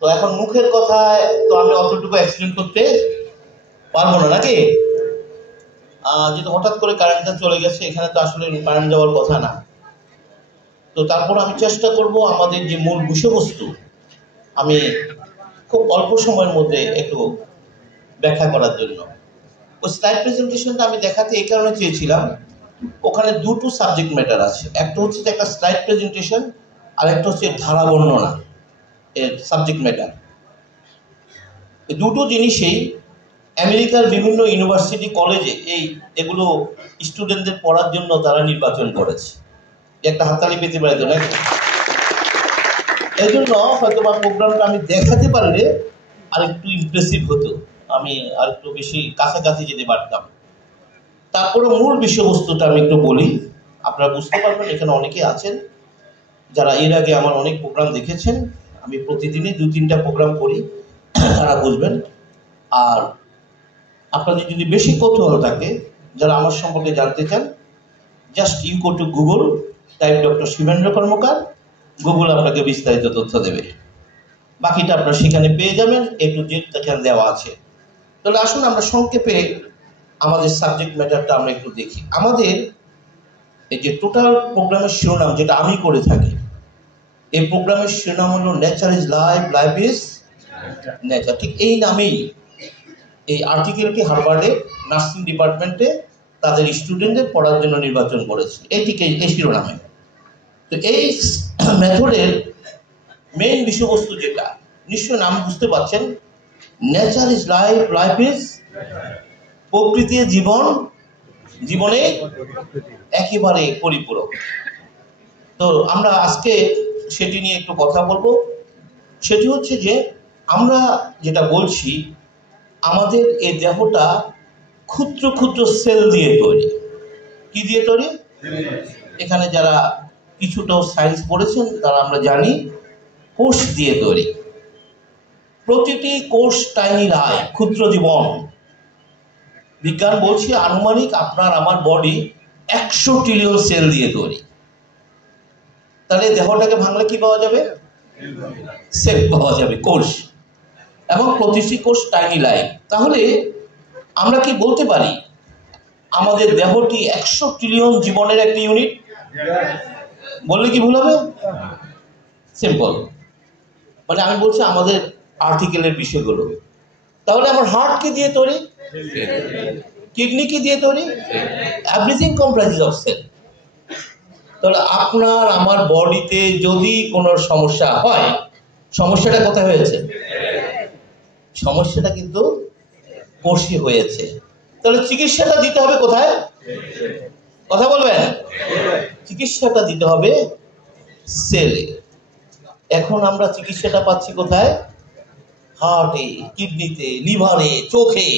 তো এখন মুখের কথায় তো আমি অতটুকু অ্যাক্সিডেন্ট করতে পারবো না, নাকি? যেটা হঠাৎ করে কারেন্টটা চলে গেছে, এখানে তো আসলে কারেন্ট যাওয়ার কথা না। তো তারপর আমি চেষ্টা করব আমাদের যে মূল বিষয়বস্তু আমি খুব অল্প সময়ের মধ্যে একটু ব্যাখ্যা করার জন্য। ওই স্লাইড প্রেজেন্টেশনটা আমি দেখাতে এই কারণে চেয়েছিলাম, ওখানে দুটো সাবজেক্ট ম্যাটার আছে। একটা হচ্ছে যে একটা স্লাইড প্রেজেন্টেশন, আর একটা হচ্ছে ধারা বর্ণনা এর সাবজেক্ট ম্যাটার। এই দুটো জিনিসেই আমেরিকার বিভিন্ন ইউনিভার্সিটি কলেজে এগুলো স্টুডেন্টদের পড়ার জন্য তারা নির্বাচন করেছে। একটা হাততালি পেতে পারে তো, নাকি? এই জন্য হয়তো বা প্রোগ্রামটা আমি দেখাতে পারলে আর একটু ইমপ্রেসিভ হতো, আমি আর একটু বেশি কাছাকাছি যেতে পারতাম। তারপরে মূল বিষয়বস্তুটা আমি একটু বলি, আপনারা বুঝতে পারবেন। এখানে অনেকে আছেন যারা এর আগে আমার অনেক প্রোগ্রাম দেখেছেন, আমি প্রতিদিনই 2-3টা প্রোগ্রাম করি, তারা বুঝবেন। আর আপনাদের যদি বেশি কৌতূহল থাকে, যারা আমার সম্পর্কে জানতে চান, just you go to Google, type doctor Shibendra Karmakar, Google আপনাকে বিস্তারিত তথ্য দেবে। বাকিটা আপনারা সেখানে পেয়ে যাবেন, A to Z সেখানে দেওয়া আছে। তাহলে আসুন আমরা সংক্ষেপে আমাদের সাবজেক্ট ম্যাটারটা আমরা একটু দেখি। আমাদের এই যে টোটাল প্রোগ্রামের শিরোনাম যেটা আমি করে থাকি, এই প্রোগ্রামের শিরোনাম হলো nature is life, life is nature. ঠিক এই নামেই এই আর্টিকেলটি হার্ভার্ডে নার্সিং ডিপার্টমেন্টে তাদের স্টুডেন্টদের পড়ার জন্য নির্বাচন করেছে, এইটিকে এই শিরোনামে। তো এই মেথডের মেইন বিষয়বস্তু যেটা, নিশ্চয়ই নাম বুঝতে পারছেন, nature is life, life is প্রকৃতি জীবন, জীবনে একেবারে পরিপূরক। তো আমরা আজকে সেটি নিয়ে একটু কথা বলবো। সেটি হচ্ছে যে আমরা যেটা বলছি, আমাদের এই দেহটা ক্ষুদ্র ক্ষুদ্র সেল দিয়ে তৈরি। কি দিয়ে তৈরি? এখানে যারা কিছুটা সায়েন্স পড়েছেন তারা আমরা জানি কোষ দিয়ে তৈরি। প্রতিটি কোষ টাইনি লাইফ, ক্ষুদ্র জীবন। বিজ্ঞান বলছে আনুমানিক আপনার আমার বডি 100 ট্রিলিয়ন সেল দিয়ে তৈরি। তাহলে দেহটাকে ভাঙলে কি পাওয়া যাবে? সেল পাওয়া যাবে, কোষ। এবং প্রতিটি কোষ টাইনি লাইফ। তাহলে আমরা কি বলতে পারি আমাদের দেহটি 100 ট্রিলিয়ন জীবনের একটি ইউনিট? বললে কি ভুল হবে? সিম্পল। মানে আমি বলছি আমাদের আর্টিকেলের বিষয়গুলো। তাহলে আমার হার্ট কি দিয়ে তৈরি? কিডনি কি দিয়ে তৈরি? Everything comprises of cell. তাহলে আপনার আমার বডিতে যদি কোনো সমস্যা হয়, সমস্যাটা কোথায় হয়েছে? সমস্যাটা কিন্তু কোষে হয়েছে। তাহলে চিকিৎসাটা দিতে হবে কোথায়? কথা বলবেন? চিকিৎসাটা দিতে হবে সেলে। এখন আমরা চিকিৎসাটা পাচ্ছি কোথায়? হার্টে, কিডনিতে, লিভারে, চোখে।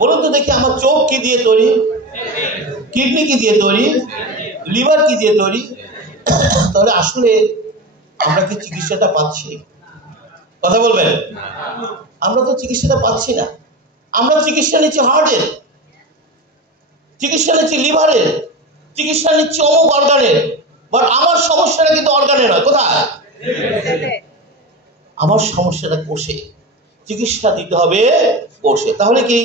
বলুন তো দেখি, আমার চোখ কি দিয়ে তৈরি? কিডনি কি দিয়ে তৈরি? লিভার কি দিয়ে তৈরি? তাহলে আসলে আমরা কি চিকিৎসাটা পাচ্ছি? কথা বলবেন? আমরা তো চিকিৎসাটা পাচ্ছি না। আমরা চিকিৎসা নিচ্ছি হার্টের, চিকিৎসা নিচ্ছি লিভারের, চিকিৎসা নিচ্ছি অমুক অর্গানের। বাট আমার সমস্যাটা কিন্তু অর্গানে নয়। কোথায়? আমার সমস্যাটা কোষে। চিকিৎসা দিতে হবে কোষে। তাহলে কি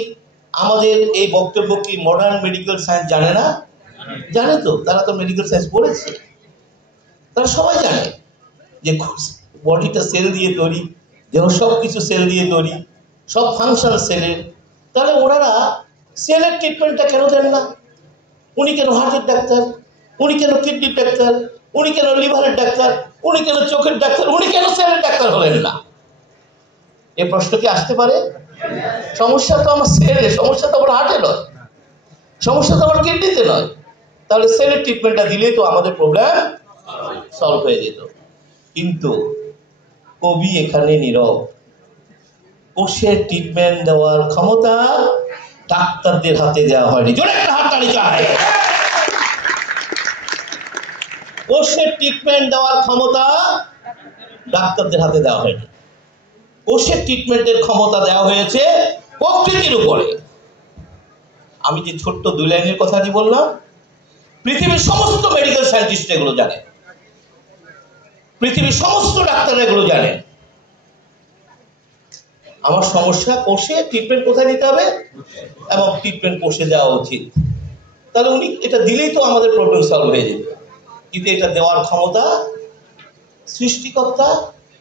আমাদের এই বক্তব্য কি মডার্ন মেডিকেল সায়েন্স জানে না? জানে তো, তারা তো মেডিকেল সায়েন্স পড়েছে। তারা সবাই জানে যে বডিটা সেল দিয়ে তৈরি, দেহ সব কিছু সেল দিয়ে তৈরি, সব ফাংশন সেলের। তাহলে ওনারা সেলের ট্রিটমেন্টটা কেন দেন না? উনি কেন হার্টের ডাক্তার? উনি কেন কিডনির ডাক্তার? উনি কেন লিভারের ডাক্তার? উনি কেন চোখের ডাক্তার? উনি কেন সেলের ডাক্তার হলেন না? এই প্রশ্ন কি আসতে পারে? সমস্যা তো আমার সেলে, সমস্যা তো আমার হার্টে নয়, সমস্যা তো আমার কিডনিতে নয়। তাহলে সেলের ট্রিটমেন্টটা দিলেই তো আমাদের প্রবলেম সলভ হয়ে যেত। কিন্তু কবি এখানে নীরব। কোষের ট্রিটমেন্ট দেওয়ার ক্ষমতা ডাক্তারদের হাতে দেওয়া হয়নি। জোরে একটা হাততালি চাই। কোষের ট্রিটমেন্ট দেওয়ার ক্ষমতা ডাক্তারদের হাতে দেওয়া হয়নি। কোষের ট্রিটমেন্টের ক্ষমতা দেওয়া হয়েছে প্রকৃতির উপরে। আমি যে ছোট্ট 2 লাইনের কথাটি বললাম, পৃথিবীর সমস্ত মেডিকেল সায়েন্টিস্ট এগুলো জানে, পৃথিবীর সমস্ত ডাক্তাররা এগুলো জানে। আমার সমস্যা কোষে, ট্রিটমেন্ট কোথায় দিতে হবে এবং ট্রিটমেন্ট কোষে দেওয়া উচিত। তাহলে উনি এটা দিলেই তো আমাদের প্রবলেম সলভ হয়ে যেত, কিন্তু এটা দেওয়ার ক্ষমতা সৃষ্টিকর্তা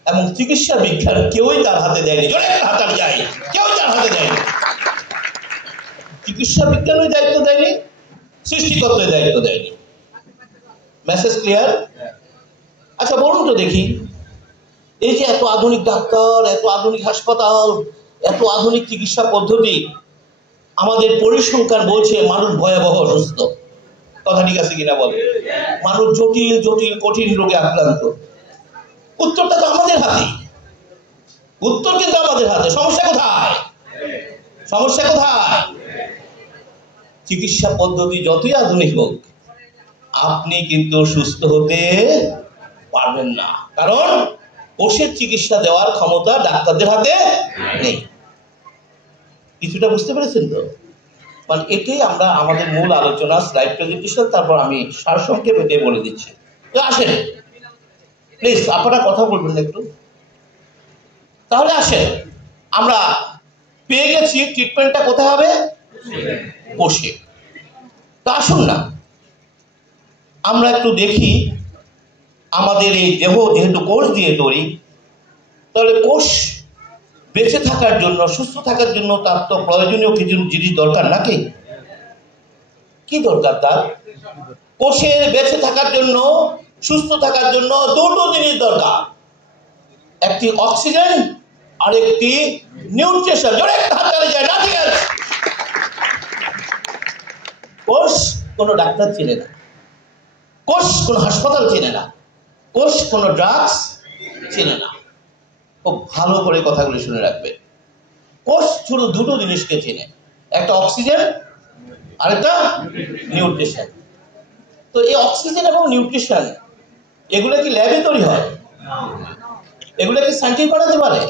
এবং চিকিৎসা বিজ্ঞান কেউই তার হাতে দেয়নি। হাতে যায় কেউ তার হাতে দেয়নি। চিকিৎসা বিজ্ঞান ওই দায়িত্ব দেয়নি, সৃষ্টিকর্তার দায়িত্ব দেয়নি। Message clear? আচ্ছা বলুন তো দেখি, এই যে এত আধুনিক ডাক্তার, এত আধুনিক হাসপাতাল, এত আধুনিক চিকিৎসা পদ্ধতি, আমাদের পরিসংখ্যান বলছে মানুষ ভয়াবহ অসুস্থ। কথা ঠিক আছে কিনা বলে? মানুষ জটিল জটিল কঠিন রোগে আক্রান্ত। উত্তরটা তো আমাদের হাতে, উত্তর কিন্তু আমাদের হাতে। সমস্যা কোথায়? সমস্যা কোথায়? চিকিৎসা পদ্ধতি যতই আধুনিক হোক, আপনি কিন্তু সুস্থ হতে পারবেন না, কারণ কোষের চিকিৎসা দেওয়ার ক্ষমতা ডাক্তারদের হাতে নেই। কিছুটা বুঝতে পেরেছেন তো? মানে এটাই আমরা আমাদের মূল আলোচনা, স্লাইড প্রেজেন্টেশন, তারপর আমি সারসংক্ষেপ এটাই বলে দিচ্ছি। তো আসেন প্লিজ, আপনারা কথা বলবেন একটু। তাহলে আসেন, আমরা পেয়ে গেছি ট্রিটমেন্টটা কোথায় হবে? কোষে। তো আসুন না আমরা একটু দেখি, আমাদের এই দেহ যেহেতু কোষ দিয়ে তৈরি, তাহলে কোষ বেঁচে থাকার জন্য, সুস্থ থাকার জন্য তার তো প্রয়োজনীয় কিছু জিনিস দরকার নাকি? কি দরকার তার? কোষের বেঁচে থাকার জন্য, সুস্থ থাকার জন্য দুটো জিনিস দরকার, একটি অক্সিজেন আর একটি নিউট্রিশন। জোরে একটা হাত তালি যায় না? ঠিক আছে। কোষ কোনো ডাক্তার চেনে না, কোষ কোনো হাসপাতাল চেনে না, কোষ কোনো ড্রাগস চেনে না। খুব ভালো করে কথাগুলি শুনে রাখবে। কোষ শুধু দুটো জিনিসকে চেনে, একটা অক্সিজেন আর একটা নিউট্রিশন। তো এই অক্সিজেন এবং নিউট্রিশন এগুলো কি ল্যাবে তৈরি হয়? এগুলো কি সায়েন্টিস্ট বানাতে পারে?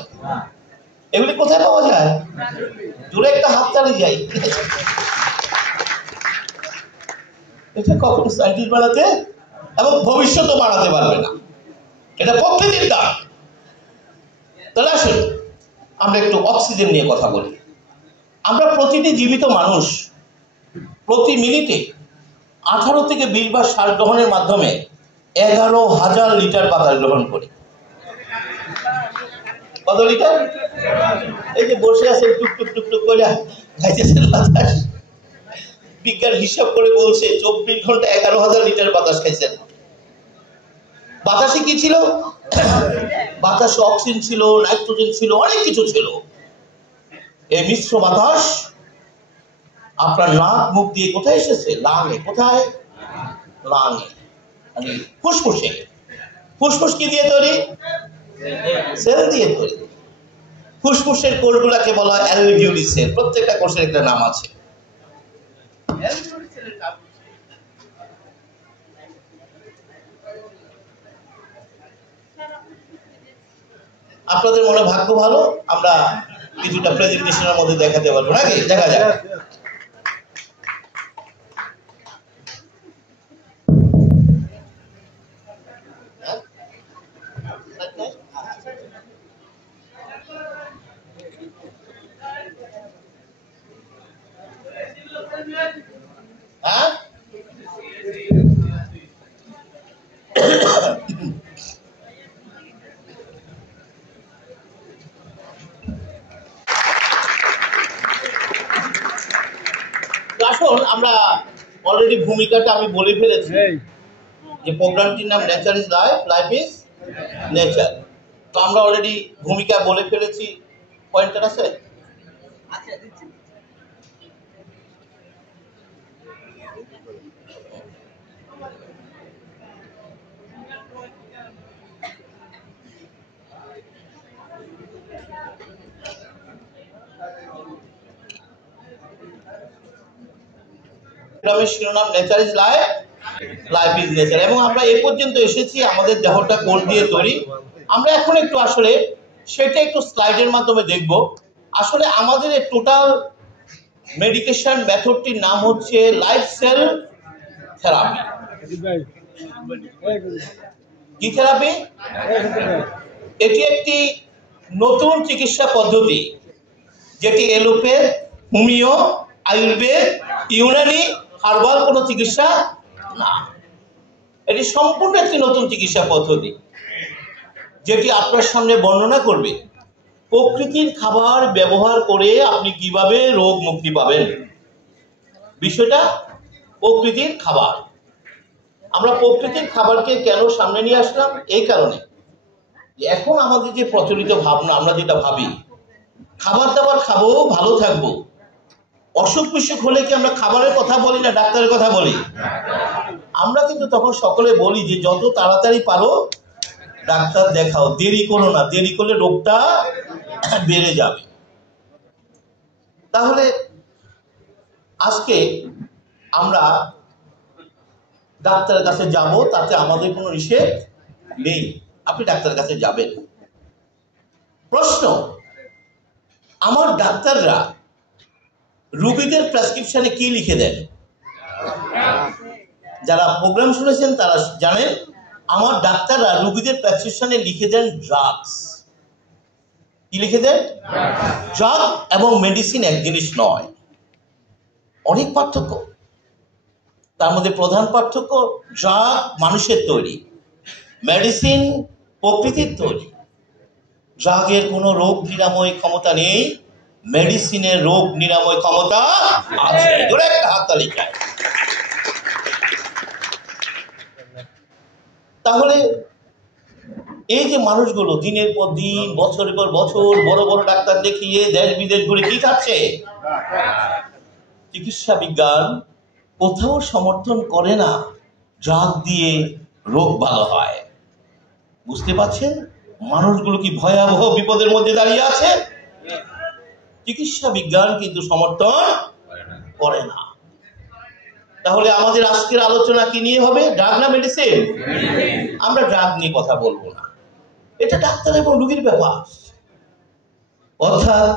এগুলি কোথায় পাওয়া যায়? জোরে একটা হাত তালি যায়। এটা কখনো সায়েন্টিস্ট বানাতে এবং ভবিষ্যতেও বানাতে পারবে না, এটা প্রকৃতির দান। তাহলে আসুন আমরা একটু অক্সিজেন নিয়ে কথা বলি। আমরা প্রতিটি জীবিত মানুষ প্রতি মিনিটে 18 থেকে 20 বার শ্বাস গ্রহণের মাধ্যমে 11,000 লিটার বাতাস গ্রহণ করি। কত লিটার? এই যে বসে আছেন টুক টুক টুক টুক করে খাইতেছেন বাতাস, বিজ্ঞান হিসাব করে বলছে 24 ঘন্টা 11,000 লিটার বাতাস খাইছেন। বাতাসে কি ছিল? বাতাসে অক্সিজেন ছিল, নাইট্রোজেন ছিল, অনেক কিছু ছিল। এই মিশ্র বাতাস আপনার নাক মুখ দিয়ে কোথায় এসেছে? লাঙে। কোথায়? লাঙে, মানে ফুসফুসে। ফুসফুস কি দিয়ে তৈরি? সেল দিয়ে তৈরি। ফুসফুসের কোষগুলাকে বলা হয় অ্যালভিওলি সেল। প্রত্যেকটা কোষের একটা নাম আছে। আপনাদের মনে ভাগ্য ভালো, আমরা কিছুটা প্রেজেন্টেশনের মধ্যে দেখাতে পারবো নাকি? দেখা যাক। হ্যাঁ, আসুন আমরা অলরেডি ভূমিকাটা আমি বলে ফেলেছি যে প্রোগ্রামটির নাম nature is life, life is nature. তো আমরা অলরেডি ভূমিকা বলে ফেলেছি। পয়েন্টার আছে? প্রোগ্রামের শিরোনাম nature is life, life is nature. এবং আমরা এ পর্যন্ত এসেছি, আমাদের দেহটা কোষ দিয়ে তৈরি। আমরা এখন একটু আসলে সেটা একটু স্লাইডের মাধ্যমে দেখব। আসলে আমাদের এই টোটাল মেডিকেশন মেথডটির নাম হচ্ছে লাইফ সেল থেরাপি। কি থেরাপি? এটি একটি নতুন চিকিৎসা পদ্ধতি যেটি allopath, homeo, Ayurveda, Unani, herbal কোনো চিকিৎসা না। এটি সম্পূর্ণ একটি নতুন চিকিৎসা পদ্ধতি, যেটি আপনার সামনে বর্ণনা করবে প্রকৃতির খাবার ব্যবহার করে আপনি কিভাবে রোগ মুক্তি পাবেন। বিষয়টা প্রকৃতির খাবার। আমরা প্রকৃতির খাবারকে কেন সামনে নিয়ে আসলাম? এই কারণে এখন আমাদের যে প্রচলিত ভাবনা, আমরা যেটা ভাবি খাবার দাবার খাবো, ভালো থাকবো, অসুখ বিসুখ হলে কি আমরা খাবারের কথা বলি না ডাক্তারের কথা বলি? আমরা কিন্তু তখন সকলে বলি যে যত তাড়াতাড়ি পারো ডাক্তার দেখাও, দেরি করো না, দেরি করলে রোগটা বেড়ে যাবে। তাহলে আজকে আমরা ডাক্তারের কাছে যাব, তাতে আমাদের কোনো নিষেধ নেই, আপনি ডাক্তারের কাছে যাবেন। প্রশ্ন, আমার ডাক্তাররা রোগীদের প্রেসক্রিপশনে কি লিখে দেন? যারা প্রোগ্রাম শুনেছেন তারা জানেন আমার ডাক্তাররা রোগীদের প্রেসক্রিপশনে লিখে দেন ড্রাগস। কি লিখে দেন? ড্রাগ এবং মেডিসিন এক জিনিস নয়, অনেক পার্থক্য। তার মধ্যে প্রধান পার্থক্য, ড্রাগ মানুষের তৈরি, মেডিসিন প্রকৃতির তৈরি। ড্রাগের কোনো রোগ নিরাময় ক্ষমতা নেই, মেডিসিনের রোগ নিরাময় ক্ষমতা আছে। জোরে একটা হাততালি চাই। তাহলে এই যে মানুষগুলো দিনের পর দিন, বছরের পর বছর বড় বড় ডাক্তার দেখিয়ে দেশ বিদেশ ঘুরে কি খাচ্ছে? চিকিৎসা বিজ্ঞান কোথাও সমর্থন করে না ড্রাগ দিয়ে রোগ ভালো হয়। বুঝতে পারছেন মানুষগুলো কি ভয়াবহ বিপদের মধ্যে দাঁড়িয়ে আছে? চিকিৎসা বিজ্ঞান কিন্তু সমর্থন করে না। তাহলে আমাদের আজকের আলোচনা কি নিয়ে হবে? ড্রাগ না মেডিসিন? আমরা ড্রাগ নিয়ে কথা বলবো না, এটা ডাক্তার এবং রোগীর ব্যাপার। অর্থাৎ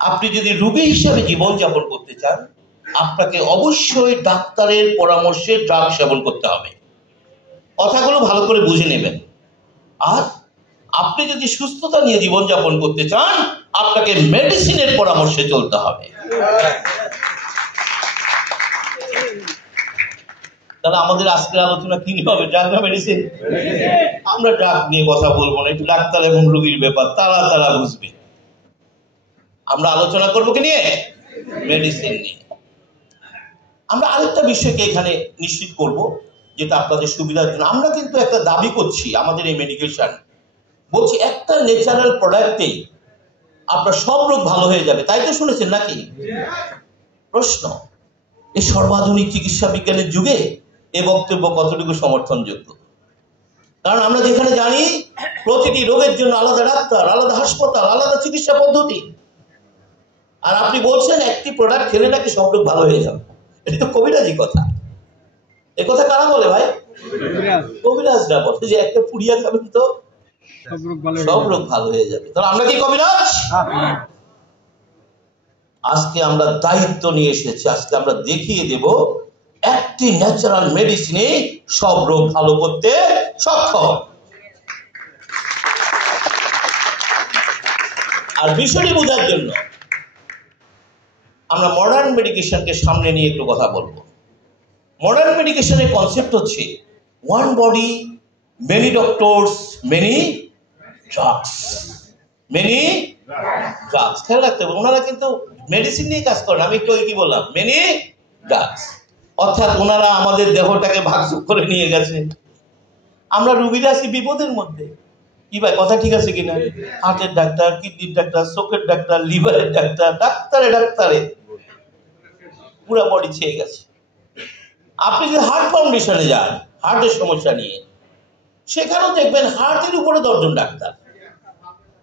আপনি যদি রোগী হিসাবে জীবনযাপন করতে চান, আপনাকে অবশ্যই ডাক্তারের পরামর্শে ড্রাগ সেবন করতে হবে। কথাগুলো ভালো করে বুঝে নেবেন। আর আপনি যদি সুস্থতা নিয়ে জীবনযাপন করতে চান, আপনাকে মেডিসিনের পরামর্শে চলতে হবে। তাহলে আমাদের আজকের আলোচনা কি নিয়ে হবে? ড্রাগ না মেডিসিন? আমরা ড্রাগ নিয়ে কথা বলবো না, একটু ডাক্তার এবং রোগীর ব্যাপার, তারা বুঝবে। আমরা আলোচনা করবো কি নিয়ে? মেডিসিন নিয়ে। আমরা আরেকটা বিষয়কে এখানে নিশ্চিত করব, যেটা আপনাদের সুবিধার জন্য। আমরা কিন্তু একটা দাবি করছি, আমাদের এই মেডিকেশন বলছি একটা ন্যাচারাল প্রোডাক্টেই আপনার সব রোগ ভালো হয়ে যাবে, তাই তো শুনেছেন নাকি? প্রশ্ন, এই সর্বাধুনিক চিকিৎসা বিজ্ঞানের যুগে এ বক্তব্য কতটুকু সমর্থনযোগ্য? কারণ আমরা যেখানে জানি প্রতিটি রোগের জন্য আলাদা ডাক্তার, আলাদা হাসপাতাল, আলাদা চিকিৎসা পদ্ধতি, আর আপনি বলছেন একটি প্রোডাক্ট খেলে নাকি সব রোগ ভালো হয়ে যাবে। এটা তো কবিরাজি কথা। এ কথা কারা বলে ভাই? কবিরাজরা বলে যে একটা পুড়িয়া খাবেন তো সব রোগ ভালো হয়ে যাবে। তাহলে আমরা কি কবিরাজ? আজকে আমরা দায়িত্ব নিয়ে এসেছি, আজকে আমরা দেখিয়ে দেব একটি ন্যাচারাল মেডিসিনে সব রোগ ভালো করতে সক্ষম। আর বিষয়টি বোঝার জন্য আমরা মডার্ন মেডিকেশনকে সামনে নিয়ে একটু কথা বলবো। মডার্ন মেডিকেশনের কনসেপ্ট হচ্ছে one body, many doctors, many drugs. Many drugs, খেয়াল রাখতে হবে, ওনারা কিন্তু মেডিসিন নিয়ে কাজ করেন। আমি একটু কি বললাম? Many drugs. অর্থাৎ ওনারা আমাদের দেহটাকে ভাগযোগ করে নিয়ে গেছে। আমরা রুগীরা আছি বিপদের মধ্যে। কি ভাই, কথা ঠিক আছে কিনা? হার্টের ডাক্তার, কিডনির ডাক্তার, চোখের ডাক্তার, লিভারের ডাক্তার, ডাক্তারে পুরো বডি ছেয়ে গেছে। আপনি যদি হার্ট ফাউন্ডেশনে যান, হার্টের সমস্যা নিয়ে, সেখানেও দেখবেন হার্টের উপরে 10 জন ডাক্তার।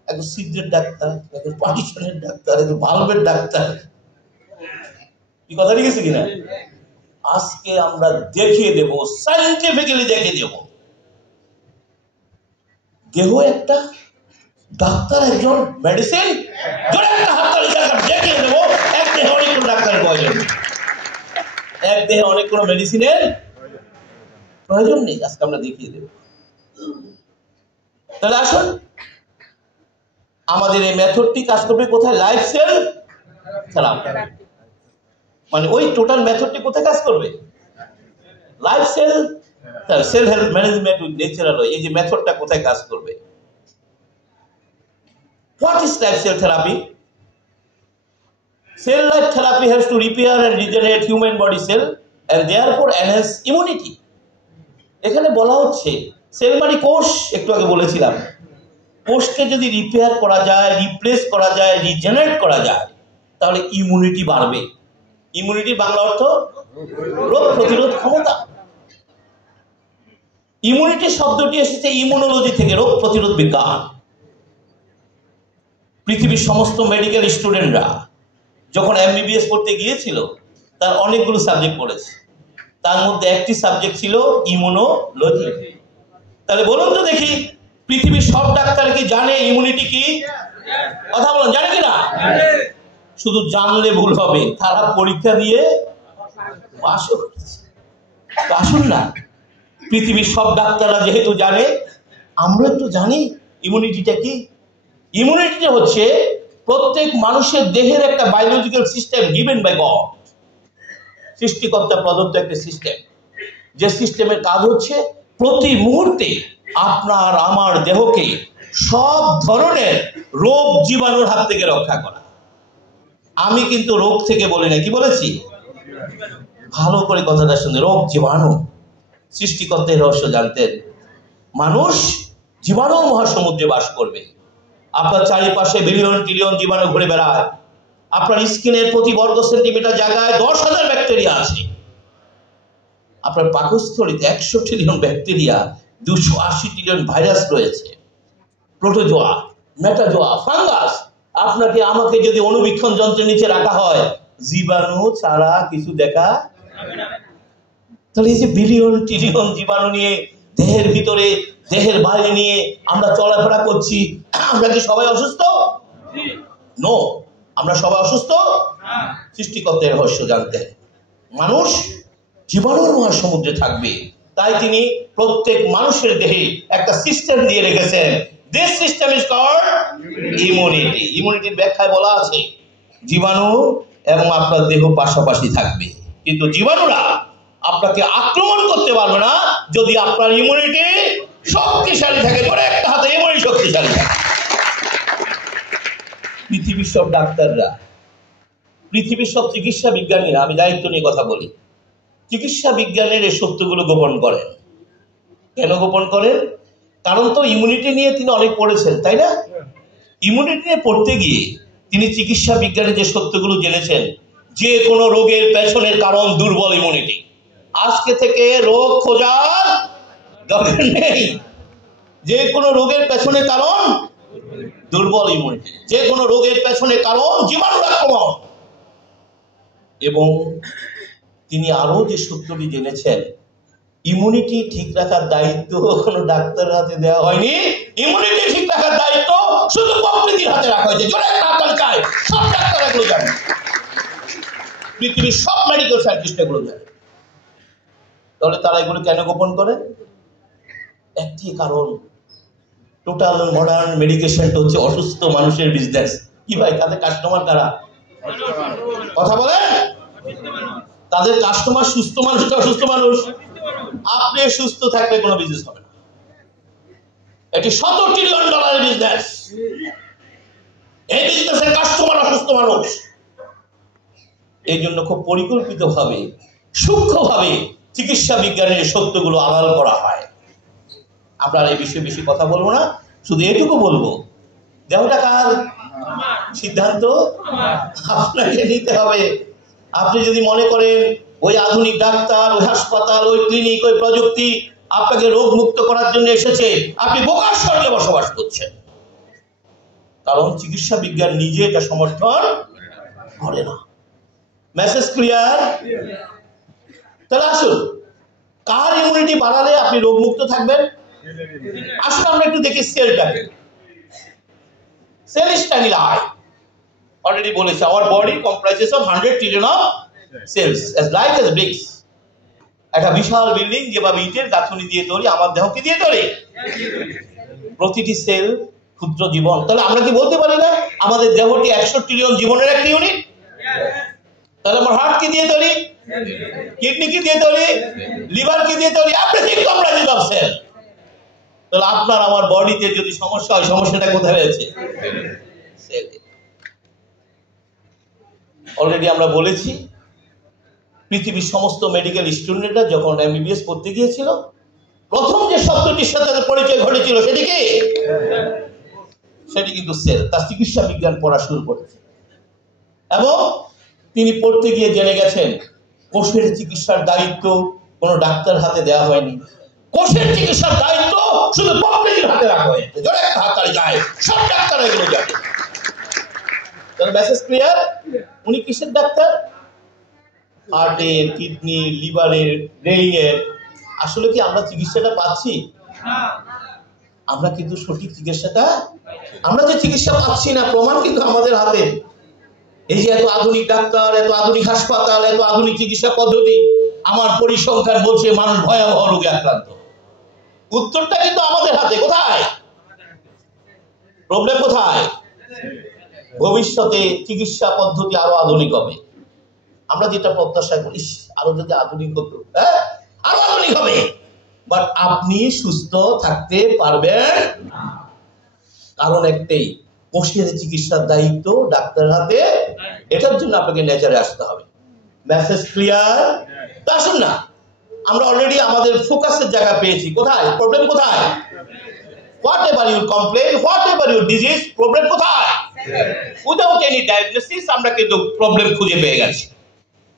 একজন সিদ্রের ডাক্তার, একজন পার্টিশনের ডাক্তার, একজন ভালভের ডাক্তার। কি কথা ঠিক আছে কিনা? আজকে আমরা দেখিয়ে দেব, সায়েন্টিফিক্যালি দেখিয়ে দেব, দেহ একটা, ডাক্তার একজন, মেডিসিন দেখিয়ে দেবো এক দেহে অনেক কোনো ডাক্তারের প্রয়োজন নেই, এক দেহে অনেক কোনো মেডিসিনের প্রয়োজন নেই। আজকে আমরা দেখিয়ে দেব। তাহলে আসুন আমাদের এই মেথডটি কাজ করবে কোথায়? Life cell therapy. মানে ওই টোটাল মেথডটি কোথায় কাজ করবে? Life cell health management with natural. এই যে মেথডটা কোথায় কাজ করবে? What is life cell therapy? Cell life therapy has to repair and regenerate human body cell and therefore enhance immunity. এখানে বলা হচ্ছে সেল মানে কোষ, একটু আগে বলেছিলাম, কোষকে যদি রিপেয়ার করা যায়, রিপ্লেস করা যায়, রিজেনারেট করা যায়, তাহলে ইমিউনিটি বাড়বে। ইমিউনিটি বাংলা অর্থ রোগ প্রতিরোধ ক্ষমতা। ইমিউনিটি শব্দটি এসেছে ইমিউনোলজি থেকে, রোগ প্রতিরোধ বিজ্ঞান। পৃথিবীর সমস্ত মেডিকেল স্টুডেন্টরা যখন এমবিবিএস পড়তে গিয়েছিল তার অনেকগুলো সাবজেক্ট পড়েছে, তার মধ্যে একটি সাবজেক্ট ছিল ইমিউনোলজি। তাহলে বলুন তো দেখি, পৃথিবীর সব ডাক্তার কি জানে ইমিউনিটি কি? কথা বলুন, জানে কিনা? শুধু জানলে ভুল হবে, তারা পরীক্ষা দিয়ে পাশও করেছে। আসুন না, পৃথিবীর সব ডাক্তাররা যেহেতু জানে, আমরা একটু জানি ইমিউনিটিটা কি। ইমিউনিটিটা হচ্ছে প্রত্যেক মানুষের দেহের একটা biological system given by God, সৃষ্টিকর্তা প্রদত্ত একটা সিস্টেম, যে সিস্টেমের কাজ হচ্ছে প্রতি মুহূর্তে আপনার আমার দেহকে সব ধরনের রোগ জীবাণুর হাত থেকে রক্ষা করা। আমি কিন্তু রোগ থেকে বলি না, কি বলেছি? ভালো করে কথাটা শুনে, রোগ জীবাণু। সৃষ্টিকর্তার রহস্য জানতেন, মানুষ জীবাণুর মহাসমুদ্রে বাস করবে। আপনার চারিপাশে বিলিয়ন ট্রিলিয়ন জীবাণু ঘুরে বেড়ায়। আপনার স্কিনের প্রতি বর্গ সেন্টিমিটার জায়গায় 10,000 ব্যাকটেরিয়া আছে। আপনার পাকস্থলীতে 100 ট্রিলিয়ন ব্যাকটেরিয়া, 280 ট্রিলিয়ন ভাইরাস রয়েছে, প্রোটোজোয়া, মেটাজোয়া, ফাঙ্গাস। আপনাকে আমাকে যদি অণুবীক্ষণ যন্ত্রের নিচে রাখা হয়, জীবাণু ছাড়া কিছু দেখা। তাহলে এই যে বিলিয়ন ট্রিলিয়ন জীবাণু নিয়ে দেহের ভিতরে, দেহের বাইরে নিয়ে আমরা চলাফেরা করছি, আমরা কি সবাই অসুস্থ? নো, আমরা সবাই অসুস্থ? সৃষ্টিকর্তার রহস্য জানতেন, মানুষ জীবাণুর মহাসমুদ্রে থাকবে, তাই তিনি প্রত্যেক মানুষের দেহে একটা সিস্টেম দিয়ে রেখেছেন। This system is called immunity. ইমিউনিটির ব্যাখ্যায় বলা আছে জীবাণু এবং আপনার দেহ পাশাপাশি থাকবে, কিন্তু জীবাণুরা আপনাকে আক্রমণ করতে পারবে না যদি আপনার ইমিউনিটি শক্তিশালী থাকে। ধরে একটা হাতে ইমিউনিটি শক্তিশালী থাকে। পৃথিবীর সব ডাক্তাররা, পৃথিবীর সব চিকিৎসা বিজ্ঞানীরা, আমি দায়িত্ব নিয়ে কথা বলি, চিকিৎসা বিজ্ঞানের এই সত্যগুলো গোপন করেন। কেন গোপন করেন? কারণ তো ইমিউনিটি নিয়ে তিনি অনেক পড়েছেন, তাই না? ইমিউনিটি নিয়ে পড়তে গিয়ে তিনি চিকিৎসা বিজ্ঞানের যে সত্যগুলো জেনেছেন, যে কোনো রোগের পেছনের কারণ দুর্বল ইমিউনিটি। আজকে থেকে রোগ খোঁজার দরকার নেই। যে কোনো রোগের পেছনে কারণ দুর্বল ইমিউনিটি, যে কোনো রোগের পেছনে কারণ জীবাণুর আক্রমণ। এবং তিনি আরো যে সত্যটি জেনেছেন, ইমিউনিটি ঠিক রাখার দায়িত্ব কোনো ডাক্তারের হাতে দেওয়া হয়নি। ইমিউনিটি ঠিক রাখার দায়িত্ব শুধু প্রকৃতির হাতে রাখা হয়েছে। জোরে একটা চাই, সব ডাক্তাররা এগুলো জানে, পৃথিবীর সব মেডিকেল সায়েন্টিস্ট এগুলো জানে। তাহলে তারা এগুলো কেন গোপন করেন? একটি কারণ, টোটাল মডার্ন মেডিকেশনটা হচ্ছে অসুস্থ মানুষের বিজনেস। কি ভাই, তাদের কাস্টমার কারা? কথা বলেন। তাদের কাস্টমার সুস্থ মানুষ, অসুস্থ মানুষ। আপনি সুস্থ থাকলে কোনো বিজনেস হবে না। এটি $100 ট্রিলিয়ন বিজনেস। এই বিজনেসের কাস্টমার অসুস্থ মানুষ। এই জন্য খুব পরিকল্পিতভাবে, সূক্ষ্মভাবে চিকিৎসা বিজ্ঞানের সত্যগুলো আড়াল করা হয়। আপনার এই বিষয়ে বেশি কথা বলবো না, শুধু এটুকু বলবো, দেহটা কার? সিদ্ধান্ত আপনাকে নিতে হবে। আপনি যদি মনে করেন ওই আধুনিক ডাক্তার, ওই হাসপাতাল, ওই ক্লিনিক, ওই প্রযুক্তি আপনাকে রোগ মুক্ত করার জন্য এসেছে, আপনি বোকার স্বর্গে বসবাস করছেন। কারণ চিকিৎসা বিজ্ঞান নিজে এটা সমর্থন করে না। Message clear? তাহলে আসুন, কার ইমিউনিটি বাড়ালে আপনি রোগ মুক্ত থাকবেন? আসুন আমরা একটু দেখি সেলটাকে। Cell is tiny life. Already বলেছে, our body comprises of 100 trillion of cells, as light as bricks. একটা বিশাল বিল্ডিং যেভাবে ইটের গাঁথুনি দিয়ে তৈরি, আমার দেহকে দিয়ে তৈরি। প্রতিটি সেল ক্ষুদ্র জীবন। তাহলে আমরা কি বলতে পারি না আমাদের দেহটি 100 ট্রিলিয়ন জীবনের একটা ইউনিট? তাহলে আমার হার্ট কি দিয়ে তৈরি, কিডনি কি দিয়ে তৈরি, লিভার কি দিয়ে তৈরি, এভরিথিং কমপ্রাইজেস অফ সেল। তাহলে আপনার আমার বডিতে যদি সমস্যা হয়, সমস্যাটা কোথায় হয়েছে? সেলে। অলরেডি আমরা বলেছি পৃথিবীর সমস্ত মেডিকেল স্টুডেন্টরা যখন এমবিবিএস পড়তে গিয়েছিল, প্রথম যে শব্দটির সাথে তাদের পরিচয় ঘটেছিল সেটি কি? সেটি কিন্তু সেল। তার চিকিৎসা বিজ্ঞান পড়া শুরু করেছে এবং তিনি পড়তে গিয়ে জেনে গেছেন কোষের চিকিৎসার দায়িত্ব কোনো ডাক্তার হাতে দেওয়া হয়নি, কোষের চিকিৎসার দায়িত্ব শুধু পাবলিকের হাতে রাখা হয়েছে। জোরে একটা হাততালি যায়, সব ডাক্তার এগুলো জানে। তাহলে মেসেজ ক্লিয়ার? উনি কিসের ডাক্তার? হার্টের, কিডনি, লিভারের, ব্রেইন এর। আসলে কি আমরা চিকিৎসাটা পাচ্ছি? আমরা কিন্তু সঠিক চিকিৎসাটা, আমরা যে চিকিৎসা পাচ্ছি না প্রমাণ কিন্তু আমাদের হাতে। এই যে এত আধুনিক ডাক্তার, এত আধুনিক হাসপাতাল, এত আধুনিক চিকিৎসা পদ্ধতি, আমার পরিসংখ্যান বলছে মানুষ ভয়াবহ রোগে আক্রান্ত। উত্তরটা কিন্তু আমাদের হাতে। কোথায় প্রবলেম? কোথায়? ভবিষ্যতে চিকিৎসা পদ্ধতি আরো আধুনিক হবে। আমরা যেটা প্রত্যাশা করি আরো যদি আধুনিক হতো, আরো আধুনিক হবে, বাট আপনি সুস্থ থাকতে পারবেন না। কারণ একটাই, কোষের চিকিৎসার দায়িত্ব ডাক্তারের হাতে। এটার জন্য আপনাকে নেচারে আসতে হবে। Message clear? তা আসুন না, আমরা অলরেডি আমাদের ফোকাসের জায়গা পেয়েছি। কোথায় প্রবলেম? কোথায়? whatever you complain, whatever your disease, problem কোথায়? উইদাউট এনি ডায়াগনোসিস আমরা কিন্তু প্রবলেম খুঁজে পেয়ে গেছি।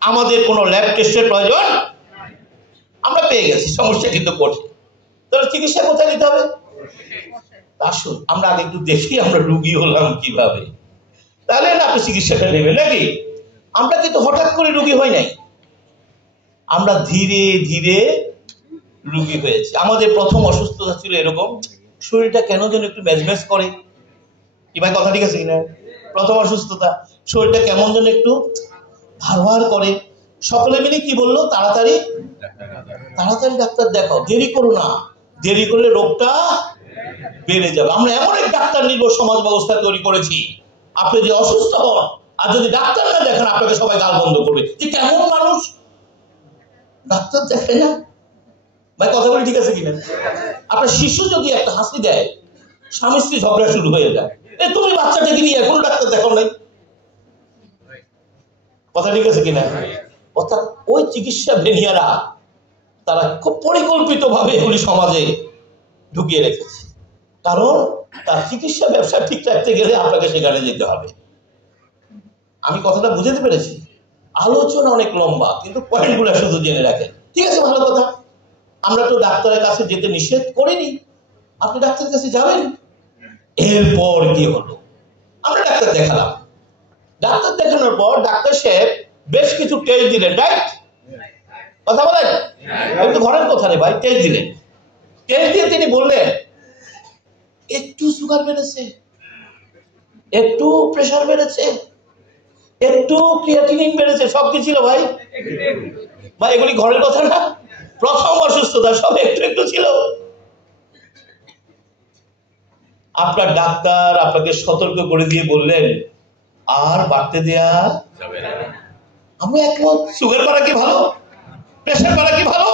আমাদের কোনো ল্যাব টেস্টের প্রয়োজন আমরা পেয়ে গেছি, সমস্যা কিন্তু করছে। তাহলে চিকিৎসা কোথায় দিতে হবে? আসুন আমরা আগে একটু দেখি আমরা রুগী হলাম কিভাবে, তাহলে না আপনি চিকিৎসাটা নেবেন নাকি? আমরা কিন্তু হঠাৎ করে রুগী হই নাই, আমরা ধীরে ধীরে রুগী হয়েছি। আমাদের প্রথম অসুস্থতা ছিল এরকম, শরীরটা কেন যেন একটু ম্যাজম্যাজ করে। কি ভাই কথা ঠিক আছে কিনা? প্রথম অসুস্থতা, শরীরটা কেমন যেন একটু ভার করে। সকলে মিলে কি বললো? তাড়াতাড়ি তাড়াতাড়ি ডাক্তার দেখাও, দেরি করো না, দেরি করলে রোগটা বেড়ে যাবে। আমরা এমন এক ডাক্তার নির্ভর সমাজ ব্যবস্থা তৈরি করেছি, আপনি যদি অসুস্থ হন আর যদি ডাক্তার না দেখেন আপনাকে সবাই গাল বন্ধ করবে যে কেমন মানুষ, ডাক্তার দেখায় না। ভাই কথা বলি ঠিক আছে কিনা? আপনার শিশু যদি একটা হাসি দেয়, স্বামী স্ত্রী ঝগড়া শুরু হয়ে যায়, তুমি বাচ্চাটাকে নিয়ে কোনো ডাক্তার দেখাও নাই। কথা ঠিক আছে কিনা? অর্থাৎ ওই চিকিৎসা ভেনিয়ারা তারা খুব পরিকল্পিত ভাবে এগুলি সমাজে ঢুকিয়ে রেখেছে। কারণ তার চিকিৎসা ব্যবসা ঠিক রাখতে গেলে আপনাকে সেখানে যেতে হবে। আমি কথাটা বুঝতে পেরেছি? আলোচনা অনেক লম্বা, কিন্তু পয়েন্টগুলো শুধু জেনে রাখেন। ঠিক আছে, ভালো কথা। আমরা তো ডাক্তারের কাছে যেতে নিষেধ করিনি, আপনি ডাক্তারের কাছে যাবেন। এরপর কি হলো? আমরা ডাক্তার দেখালাম, ডাক্তার দেখানোর পর ডাক্তার সাহেব বেশ কিছু টেস্ট দিলেন, রাইট? কথা বলেন, একটু ঘরের কথা রে ভাই। টেস্ট দিলেন, টেস্ট দিয়ে তিনি বললেন একটু সুগার বেড়েছে, একটু প্রেসার বেড়েছে, একটু ক্রিয়াটিনিন বেড়েছে। সব কি ছিল ভাই? ভাই এগুলি ঘরের কথা না, প্রথম অসুস্থতা, সব একটু একটু ছিল। আপনার ডাক্তার আপনাকে সতর্ক করে দিয়ে বললেন আর বাড়তে দেয়া যাবে না। আমরা একমত, সুগার বাড়া কি ভালো? প্রেসার বাড়া কি ভালো?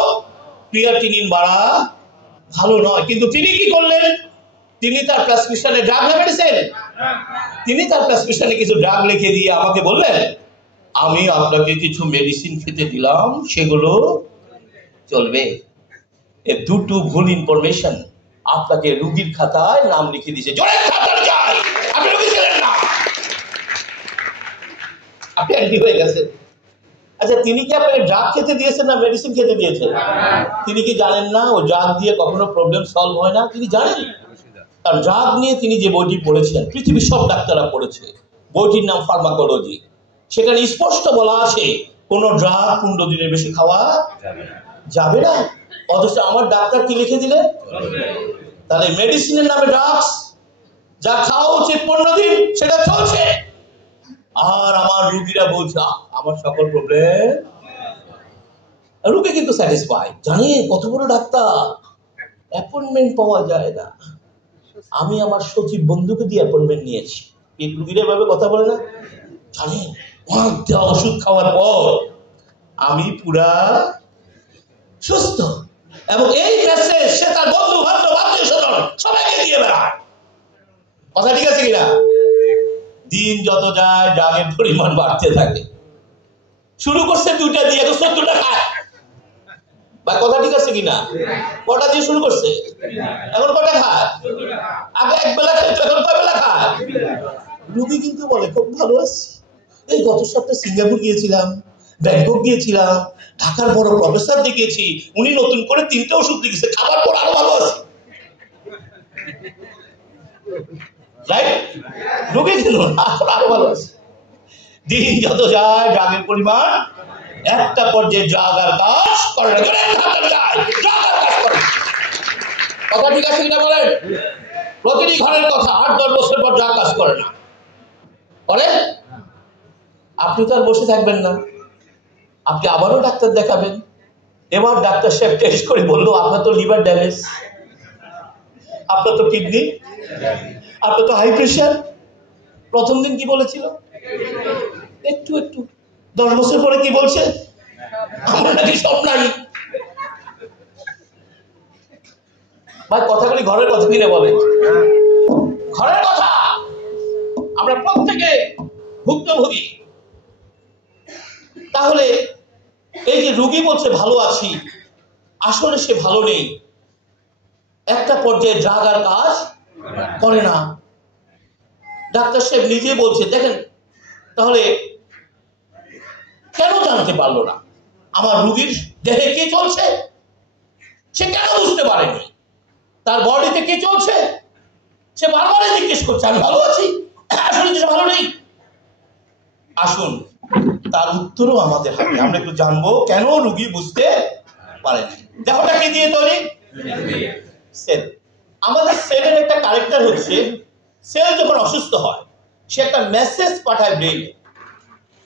ক্রিয়াটিনিন বাড়া ভালো নয়। কিন্তু তিনি কি করলেন? তিনি তার প্রেসক্রিপশনে ড্রাগ লিখেছেন, তিনি তার প্রেসক্রিপশনে কিছু ড্রাগ লিখে দিয়ে আমাকে বললেন আমি আপনাকে কিছু মেডিসিন খেতে দিলাম, সেগুলো চলবে। এই দুটো ভুল ইনফরমেশন আপনাকে রোগীর খাতায় নাম লিখে দিয়েছে। জোরে খাতার যায়, আপনি রোগী ছিলেন না, আপনি অ্যান্টি হয়ে গেছেন। আচ্ছা, তিনি কি আপনাকে ড্রাগ খেতে দিয়েছেন না মেডিসিন খেতে দিয়েছেন? তিনি কি জানেন না ও ড্রাগ দিয়ে কখনো প্রবলেম সলভ হয় না? তিনি জানেন। আর ড্রাগ নিয়ে তিনি যে বইটি পড়েছেন, পৃথিবীর সব ডাক্তাররা পড়েছে, বইটির নাম ফার্মাকোলজি। সেখানে স্পষ্ট বলা আছে কোন ড্রাগ 15 দিনের বেশি খাওয়া যাবে না। অথচ আমার ডাক্তার কি লিখে দিলেন? তাহলে মেডিসিনের নামে ড্রাগস, যা খাওয়া উচিত 15 দিন সেটা চলছে। আর আমার রোগীরা বলছে আমার সকল প্রবলেম, রোগী কিন্তু স্যাটিসফাই। জানি কত বড় ডাক্তার, অ্যাপয়েন্টমেন্ট পাওয়া যায় না। আমি আমার সচিব বন্ধুকে দিয়ে অ্যাপয়েন্টমেন্ট নিয়েছি। রুগীরা এভাবে কথা বলে না, জানি অনেক দেওয়া ওষুধ খাওয়ার পর আমি পুরা সুস্থ, এবং এই মেসেজ সে তার বন্ধু বান্ধব আত্মীয় স্বজন সবাইকে দিয়ে বেড়ায়। কথা ঠিক আছে কিনা? দিন যত যায় ড্রাগের পরিমাণ বাড়তে থাকে। শুরু করছে 2টা দিয়ে, এখন 14টা খায়। ভাই কথা ঠিক আছে কিনা? কটা দিয়ে শুরু করছে, এখন কটা খায়? আগে 1 বেলা খেত, এখন কয় বেলা খায়? রুগী কিন্তু বলে খুব ভালো আছি, এই গত সপ্তাহে সিঙ্গাপুর গিয়েছিলাম, ব্যাংকক গিয়েছিলাম, ঢাকার বড় প্রফেসর দেখিয়েছি, উনি নতুন করে 3টা ওষুধ লিখেছে, খাবার পর আরো ভালো আছে। রাইট? রুগী কিন্তু আরো ভালো আছে। দিন যত যায় ড্রাগের পরিমাণ একটা পর্যায়ে ড্রাগ আর কাজ করে না। কথা ঠিক আছে কিনা বলেন? প্রতিটি ঘরের কথা, 8-10 বছর পর ড্রাগ কাজ করে না, করে? আপনি তো আর বসে থাকবেন না, আপনি আবারও ডাক্তার দেখাবেন। এবার ডাক্তার সাহেব টেস্ট করে বললো আপনার তো লিভার ড্যামেজ, আপনার তো কিডনি, আপনার তো হাই প্রেশার। প্রথম দিন কি বলেছিল? একটু একটু। 10 বছর পরে কি বলছে? আমরা নাকি সব নাই। ভাই কথাগুলি ঘরের কথা কিনে বলে, ঘরের কথা। আমরা প্রত্যেকে ভুক্তভোগী। তাহলে এই যে রোগী বলছে ভালো আছি, আসলে সে ভালো নেই, একটা পর্যায়ে ড্রাগ আর কাজ করে না। ডাক্তার সাহেব নিজে বলছে, দেখেন তাহলে কেন জানতে পারলো না আমার রোগীর দেহে কি চলছে? সে কেন বুঝতে পারেনি তার বডিতে কি চলছে? সে বারবার জিজ্ঞেস করছে আমি ভালো আছি, আসলে কিছু ভালো নেই। আসুন তার উত্তরও আমাদের হাতে, আমরা একটু জানবো কেন রোগী বুঝতে পারেনি। দেহটা কি দিয়ে তৈরি? সেল। আমাদের সেলের একটা ক্যারেক্টার হচ্ছে, সেল যখন অসুস্থ হয় সে একটা মেসেজ পাঠায় ব্রেইনে।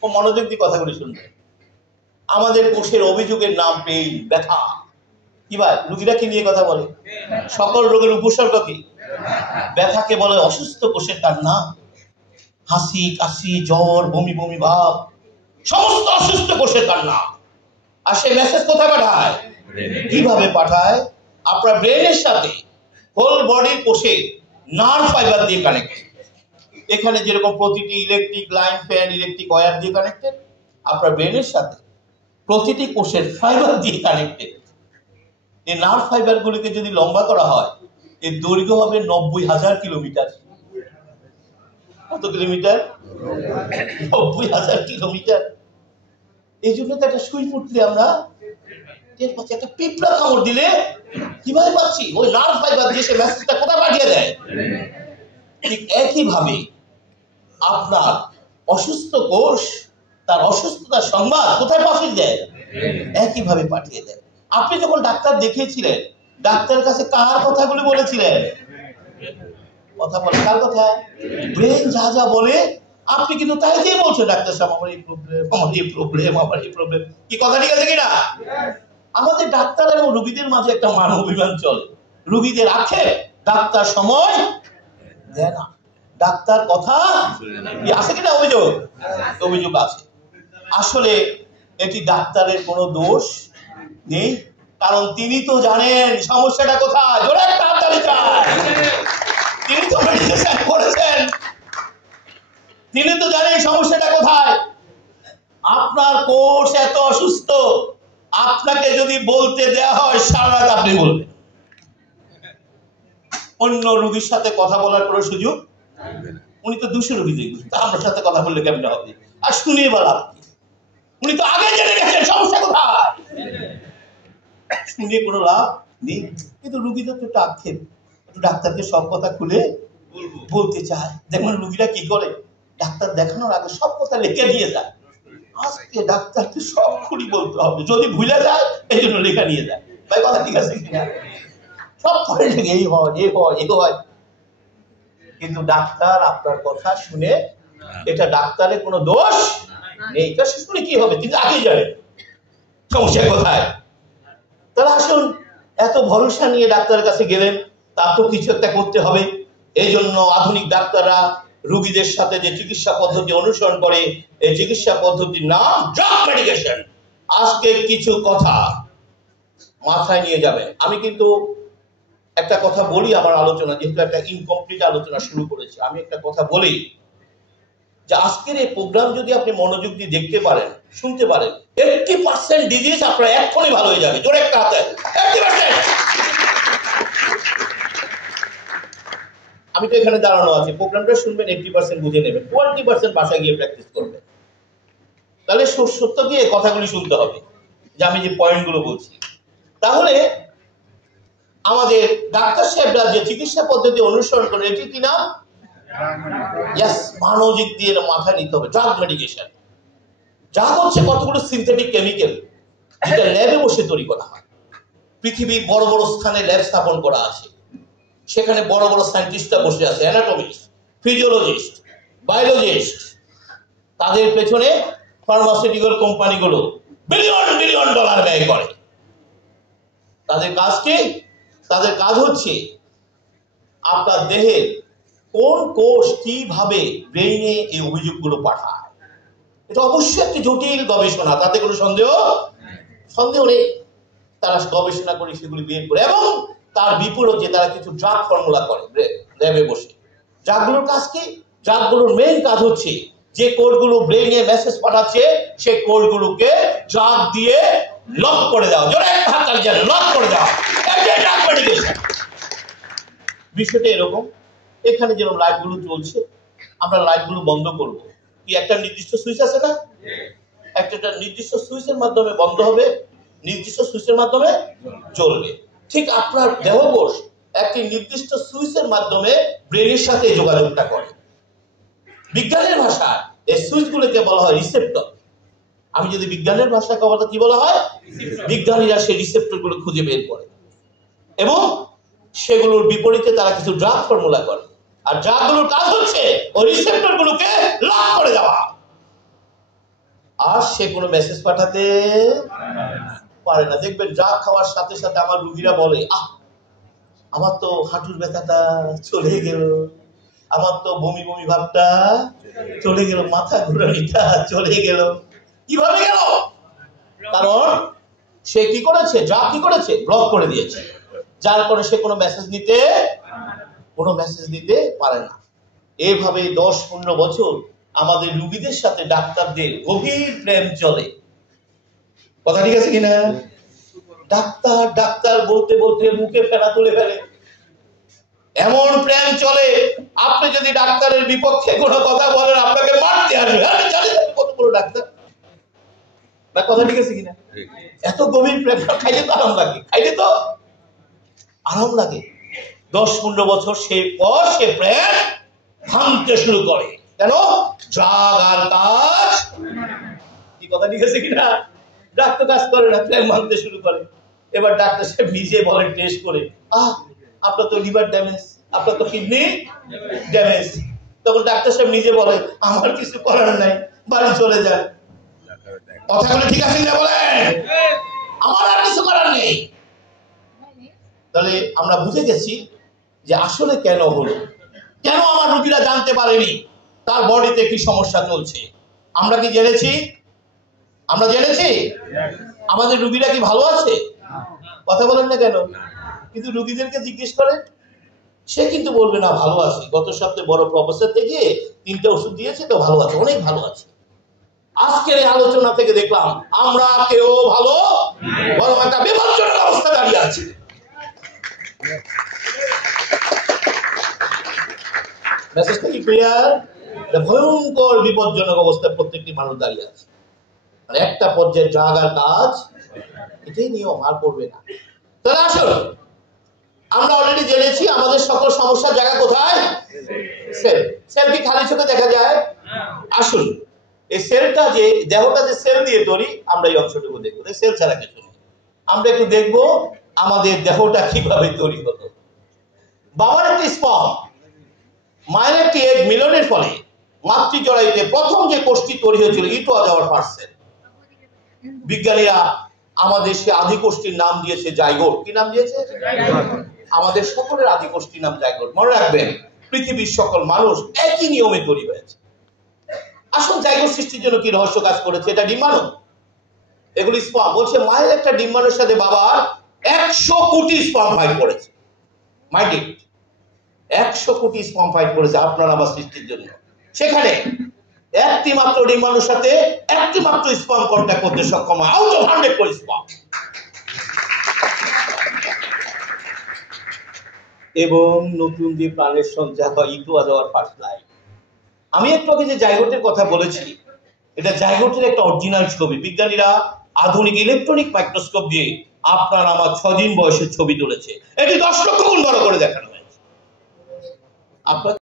ও মনোযোগ দিয়ে কথাগুলি শুনবে। আমাদের কোষের অভিযোগের নাম পেইন, ব্যথা। কি ভাই রোগীরা কি নিয়ে কথা বলে? সকল রোগের উপসর্গ কি? ব্যথাকে বলে অসুস্থ কোষের কান্না। হাসি, কাশি, জ্বর, বমি বমি ভাব, সমস্ত অসুস্থ কোষের কান্না। আর সে মেসেজ কোথায় পাঠায়? কিভাবে পাঠায়? আপনার ব্রেনের সাথে হোল বডির কোষে নার্ভ ফাইবার দিয়ে কানেক্টেড। এখানে যেরকম প্রতিটি electric line, fan, electric wire দিয়ে কানেক্টেড, আপনার ব্রেনের সাথে প্রতিটি কোষের ফাইবার দিয়ে কানেক্টেড। এই নার্ভ ফাইবার গুলিকে যদি লম্বা করা হয়, এর দৈর্ঘ্য হবে 90,000 কিলোমিটার। কত কিলোমিটার? 90,000 কিলোমিটার। এই জন্য তো একটা সুই ফুটলে আমরা টের পাচ্ছি, একটা পিঁপড়া কামড় দিলে কিভাবে পাচ্ছি? ওই নার্ভ ফাইবার দিয়ে সে মেসেজটা কোথায় পাঠিয়ে দেয়। ঠিক একইভাবে আপনার অসুস্থ কোষ তার অসুস্থতার সংবাদ কোথায় পাঠিয়ে দেয়? একইভাবে পাঠিয়ে দেয়। আপনি যখন ডাক্তার দেখিয়েছিলেন, ডাক্তারের কাছে কার কথাগুলি বলেছিলেন? কথা বলে কার কথা? ব্রেন যা যা বলে আপনি কিন্তু তাই দিয়ে বলছেন, ডাক্তার সাহেব আমার এই প্রবলেম, আমার এই প্রবলেম, আমার এই প্রবলেম। কি কথা ঠিক আছে কিনা? আমাদের ডাক্তার এবং রোগীদের মাঝে একটা মান অভিমান চলে। রোগীদের আছে ডাক্তার সময় দেয় না, ডাক্তার কথা আছে কিনা? অভিযোগ, অভিযোগ আছে। আসলে এটি ডাক্তারের কোনো দোষ নেই, কারণ তিনি তো জানেন সমস্যাটা কোথায়। জোরে একটা হাততালি চাই। তিনি তো মেডিকেশন করেছেন, তিনি তো জানেন সমস্যাটা কোথায়। আপনার কোষ এত অসুস্থ, আপনাকে যদি বলতে দেয়া হয় সারা রাত আপনি বলবেন, অন্য রোগীর সাথে কথা বলার কোনো সুযোগ। উনি তো 200 রোগী দেখবেন, তা আপনার সাথে কথা বললে কেমন হবে? আর শুনিয়ে বলা আপনি, উনি তো আগে জেনে গেছেন সমস্যা কোথায়, শুনিয়ে কোনো লাভ নেই। কিন্তু রোগীদের তো একটা আক্ষেপ, একটু ডাক্তারকে সব কথা খুলে বলতে চায়। দেখুন রোগীরা কি করে, ডাক্তার দেখানোর আগে সব কথা লিখে দিয়ে যায়। আজকে ডাক্তারকে সব খুলি বলতে হবে, যদি ভুলে যায় এই জন্য লেখা নিয়ে যায়। ভাই কথা ঠিক আছে কিনা? সব করে লেগে এই হয়, এ হয়, এ হয়। কিন্তু ডাক্তার আপনার কথা শুনে, এটা ডাক্তারের কোনো দোষ নেই। এটা শুনে কি হবে, কিন্তু আগেই জানে সমস্যা কোথায়। তাহলে আসুন, এত ভরসা নিয়ে ডাক্তারের কাছে গেলেন, তার তো কিছু একটা করতে হবে। এই জন্য আধুনিক ডাক্তাররা রোগীদের সাথে যে চিকিৎসা পদ্ধতি অনুসরণ করে, এই চিকিৎসা পদ্ধতির নাম ড্রাগ মেডিকেশন। আজকে কিছু কথা মাথায় নিয়ে যাবেন। আমি কিন্তু একটা কথা বলি আমার আলোচনা, যেহেতু একটা ইনকমপ্লিট আলোচনা শুরু করেছি, আমি একটা কথা বলি যে আজকের এই প্রোগ্রাম যদি আপনি মনোযোগ দিয়ে দেখতে পারেন, শুনতে পারেন, 80% ডিজিজ আপনার এক্ষুনি ভালো হয়ে যাবে। জোরে একটা হাতে 80%। আমি তো এখানে দাঁড়ানো আছি, প্রোগ্রামটা শুনবেন, 80% বুঝে নেবেন, 20% বাসায় গিয়ে প্র্যাকটিস করবেন। তাহলে সত্য দিয়ে কথাগুলি শুনতে হবে যে আমি যে পয়েন্টগুলো বলছি। তাহলে আমাদের ডাক্তার সাহেবরা যে চিকিৎসা পদ্ধতি অনুসরণ করে, এটি কিনা মানবিক দিয়ে মাথায় নিতে হবে, ড্রাগ মেডিকেশন। ড্রাগ হচ্ছে কতগুলো সিনথেটিক কেমিক্যাল যেটা ল্যাবে বসে তৈরি করা হয়। পৃথিবীর বড় বড় স্থানে ল্যাব স্থাপন করা আছে, সেখানে বড় বড় সায়েন্টিস্টরা বসে আছে, অ্যানাটমিস্ট, ফিজিওলজিস্ট, বায়োলজিস্ট। তাদের পেছনে ফার্মাসিউটিক্যাল কোম্পানিগুলো বিলিয়ন বিলিয়ন ডলার ব্যয় করে। তাদের কাজ কি? তাদের কাজ হচ্ছে আপনার দেহের কোন কোষ কিভাবে ব্রেইনে এই অভিযোগগুলো পাঠায়। এটা অবশ্যই একটি জটিল গবেষণা, তাতে কোনো সন্দেহ নেই। তারা গবেষণা করে সেগুলি বের করে, এবং তার বিপরীতে তারা কিছু ড্রাগ ফর্মুলা করে ল্যাবে বসে। ড্রাগগুলোর কাজ কি? ড্রাগগুলোর মেইন কাজ হচ্ছে যে কোডগুলো ব্রেইনে মেসেজ পাঠাচ্ছে, সেই কোডগুলোকে ড্রাগ দিয়ে লক করে দেওয়া। জোরে হাত তালি, লক করে দেওয়া। ড্রাগ মেডিকেশন বিষয়টা এরকম। এখানে যেরকম লাইটগুলো চলছে, আমরা লাইটগুলো বন্ধ করব, কি একটা নির্দিষ্ট সুইচ আছে না? একটা নির্দিষ্ট সুইচের মাধ্যমে বন্ধ হবে, নির্দিষ্ট সুইচের মাধ্যমে জ্বলবে। ঠিক আপনার দেহকোষ একটি নির্দিষ্ট সুইচের মাধ্যমে ব্রেনের সাথে যোগাযোগটা করে। বিজ্ঞানের ভাষায় এই সুইচগুলোকে বলা হয় রিসেপ্টর। আমি যদি বিজ্ঞানের ভাষায় কথা কি বলা হয়, বিজ্ঞানীরা সেই রিসেপ্টরগুলো খুঁজে বের করে এবং সেগুলোর বিপরীতে তারা কিছু ড্রাগ ফর্মুলা করে। আর ড্রাগগুলোর কাজ হচ্ছে ওই রিসেপ্টরগুলোকে লক করে দেওয়া। আর সে কোনো মেসেজ পাঠাতে পারে না। দেখবেন ড্রাগ খাওয়ার সাথে সাথে আমার রোগীরা বলে, আমার তো হাঁটুর ব্যথাটা চলে গেল, আমার তো বমি বমি ভাবটা চলে গেল, মাথা ঘুরানিটা চলে গেল। কিভাবে গেল? কারণ সে কি করেছে? ড্রাগ কি করেছে? ব্লক করে দিয়েছে, যার কারণে সে কোনো মেসেজ দিতে পারে না। এইভাবে 10-15 বছর আমাদের রোগীদের সাথে ডাক্তারদের গভীর প্রেম চলে। কথা ঠিক আছে কিনা? ডাক্তার ডাক্তার বলতে বলতে মুখে ফেনা তুলে ফেলে, এমন প্রেম চলে, আপনি যদি ডাক্তারের বিপক্ষে কোনো কথা বলেন আপনাকে মারতে আসবে। আমি জানি কত বড় ডাক্তার। কথা ঠিক আছে কিনা? এত গভীর প্রেম। খাইলে তো আরাম লাগে, 10-15 বছর সে প্রেম ভাঙতে শুরু করে। কেন? ড্রাগ আর কাজ কি? কথা ঠিক আছে কিনা? ডাক্তার কাজ করে না, প্রেম ভাঙতে শুরু করে। এবার ডাক্তার সাহেব নিজে বলেন টেস্ট করে, আপনার তো লিভার ড্যামেজ, আপনার তো কিডনি ড্যামেজ। তখন ডাক্তার সাহেব নিজে বলেন, আমার কিছু করার নাই, বাড়ি চলে যান। কথাগুলো ঠিক আছে না? বলেন, আমার আর কিছু করার নেই। তাহলে আমরা বুঝে গেছি যে আসলে কেন হলো, কেন আমার রোগীরা জানতে পারেনি তার বডিতে কি সমস্যা চলছে। আমরা কি জেনেছি? আমাদের রোগীরা কি ভালো আছে? কথা বলেন না কেন? কিন্তু রোগীদেরকে জিজ্ঞেস করেন, সে কিন্তু বলবে না ভালো আছে, গত সপ্তাহে বড় প্রফেসর থেকে 3টে ওষুধ দিয়েছে তো ভালো আছে, অনেক ভালো আছে। আজকের এই আলোচনা থেকে দেখলাম আমরা কেউ ভালো, বরং একটা বিপজ্জনক অবস্থা দাঁড়িয়ে আছে। মেসেজটা কি ক্লিয়ার? ভয়ঙ্কর বিপজ্জনক অবস্থায় প্রত্যেকটি মানুষ দাঁড়িয়ে আছে। মানে একটা পর্যায়ে ড্রাগ আর কাজ, এটাই নিয়ম, আর করবে না। তাহলে আসল আমরা অলরেডি জেনেছি আমাদের সকল সমস্যার জায়গা কোথায়? সেল কি খালি চোখে দেখা যায়? আসুন এই সেলটা, যে দেহটা যে সেল দিয়ে তৈরি, আমরা এই অংশটুকু দেখবো, সেল ছাড়া কিছু নেই। আমরা একটু দেখবো আমাদের দেহটা কিভাবে তৈরি হতো। বাবার একটি স্পার্ম, মায়ের একটি এগ মিলনের ফলে মাতৃজরায়ুতে প্রথম যে কোষটি তৈরি হয়েছিল, ইট ওয়াজ আওয়ার ফার্স্ট সেল। বিজ্ঞানীরা আমাদের সে আদি কোষটির নাম দিয়েছে জাইগোট। কি নাম দিয়েছে? আমাদের সকলের আদি কোষটির নাম জাইগোট। মনে রাখবেন, পৃথিবীর সকল মানুষ একই নিয়মে তৈরি হয়েছে। আসল জাইগোট সৃষ্টির জন্য কি রহস্য কাজ করেছে? এটা ডিম্বাণু, এগুলি স্পার্ম। বলছে মায়ের একটা ডিম্বাণুর সাথে বাবার 100 কোটি স্পার্ম ফাইট করেছে। মাইন্ড ইট, 100 কোটি স্পার্ম ফাইট করেছে আপনার আমার সৃষ্টির জন্য। সেখানে একটি মাত্র ডিম্বাণুর সাথে একটি মাত্র স্পার্ম কন্ট্যাক্ট করতে সক্ষম হয়, আউট অফ 100 কোটি স্পার্ম। এবং নতুন যে প্রাণের সঞ্চার হয়, ইট ওয়াজ আওয়ার ফার্স্ট লাইফ। আমি একটু আগে যে জাইগোটের কথা বলেছি, এটা জাইগোটের একটা অরিজিনাল ছবি। বিজ্ঞানীরা আধুনিক ইলেকট্রনিক মাইক্রোস্কোপ দিয়ে আপনার আমার 6 দিন বয়সের ছবি তুলেছে। এটি 10 লক্ষ গুণ বড় করে দেখানো হয়েছে। আপনার